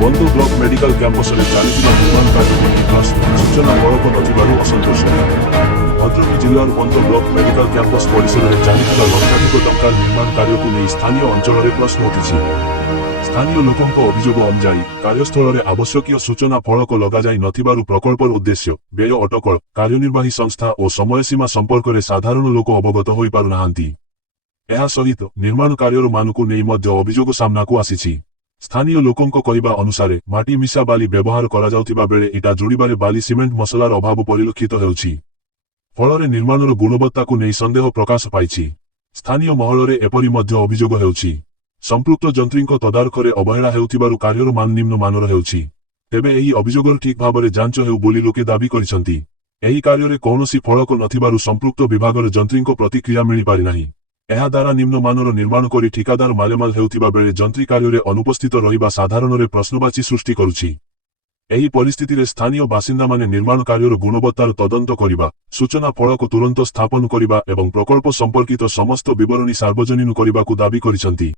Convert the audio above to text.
ବନ୍ଦ block medical କ୍ୟାମ୍ପସରେ ଚାଲିଥିବା ନିର୍ମାଣ କାର୍ଯ୍ୟକୁ ନେଇ ପ୍ରଶ୍ନ ସୂଚନା ଫଳକ ନଥିବାରୁ ଅସନ୍ତୋଷ। ଭଦ୍ରକ ଜିଲ୍ଲାର ବନ୍ଦ ବ୍ଲକ ମେଡିକାଲ କ୍ୟାମ୍ପସ ପରିସରରେ ଚାଲିଥିବା ଲକ୍ଷାଧିକ ଟଙ୍କାର ନିର୍ମାଣ କାର୍ଯ୍ୟକୁ ନେଇ ସ୍ଥାନୀୟ ଅଞ୍ଚଳରେ ପ୍ରଶ୍ନ ଉଠିଛି। ସ୍ଥାନୀୟ ଲୋକଙ୍କ ଅଭିଯୋଗ ଅନୁଯାୟୀ କାର୍ଯ୍ୟସ୍ଥଳରେ ଆବଶ୍ୟକୀୟ ସୂଚନା ଫଳକ ଲଗାଯାଇ ନଥିବାରୁ ପ୍ରକଳ୍ପର ଉଦ୍ଦେଶ୍ୟ, ବ୍ୟୟ ଅଟକଳ, କାର୍ଯ୍ୟନିର୍ବାହୀ ସଂସ୍ଥା ଓ ସମୟସୀମା ସମ୍ପର୍କରେ ସାଧାରଣ ଲୋକ ଅବଗତ ହୋଇପାରୁନାହାନ୍ତି। ଏହା ସହିତ ନିର୍ମାଣ କାର୍ଯ୍ୟର ମାନକୁ ନେଇ ମଧ୍ୟ ଅଭିଯୋଗ ସାମ୍ନାକୁ ଆସିଛି। ସ୍ଥାନୀୟ ଲୋକଙ୍କ କହିବା ଅନୁସାରେ ମାଟି ମିଶା ବାଲି ବ୍ୟବହାର କରାଯାଉଥିବା ବେଳେ ଇଟା ଯୋଡ଼ିବାରେ ବାଲି ସିମେଣ୍ଟ ମସଲାର ଅଭାବ ପରିଲକ୍ଷିତ ହେଉଛି। ଫଳରେ ନିର୍ମାଣର ଗୁଣବତ୍ତାକୁ ନେଇ ସନ୍ଦେହ ପ୍ରକାଶ ପାଇଛି। ସ୍ଥାନୀୟ ମହଲରେ ଏପରି ମଧ୍ୟ ଅଭିଯୋଗ ହେଉଛି। ସମ୍ପୃକ୍ତ ଯନ୍ତ୍ରୀଙ୍କ ତଦାରଖରେ ଅବହେଳା ହେଉଥିବାରୁ କାର୍ଯ୍ୟର ମାନ ନିମ୍ନ ମାନର ହେଉଛି। ତେବେ ଏହି ଅଭିଯୋଗର ଠିକ୍ ଭାବରେ ଯାଞ୍ଚ ହେଉ ବୋଲି ଲୋକେ ଦାବି କରିଛନ୍ତି। ଏହି କାର୍ଯ୍ୟରେ କୌଣସି ଫଳକ ନଥିବାରୁ ସମ୍ପୃକ୍ତ ବିଭାଗର ଯନ୍ତ୍ରୀଙ୍କ ପ୍ରତିକ୍ରିୟା ମିଳିପାରିନାହିଁ। ଏହାଦ୍ୱାରା ନିମ୍ନମାନର ନିର୍ମାଣ କରି ଠିକାଦାର ମାଲେମାଲ ହେଉଥିବା ବେଳେ ଯନ୍ତ୍ରୀ କାର୍ଯ୍ୟରେ ଅନୁପସ୍ଥିତ ରହିବା ସାଧାରଣରେ ପ୍ରଶ୍ନବାଚୀ ସୃଷ୍ଟି କରୁଛି। ଏହି ପରିସ୍ଥିତିରେ ସ୍ଥାନୀୟ ବାସିନ୍ଦାମାନେ ନିର୍ମାଣ କାର୍ଯ୍ୟର ଗୁଣବତ୍ତାର ତଦନ୍ତ କରିବା, ସୂଚନା ଫଳକ ତୁରନ୍ତ ସ୍ଥାପନ କରିବା ଏବଂ ପ୍ରକଳ୍ପ ସମ୍ପର୍କିତ ସମସ୍ତ ବିବରଣୀ ସାର୍ବଜନୀନ କରିବାକୁ ଦାବି କରିଛନ୍ତି।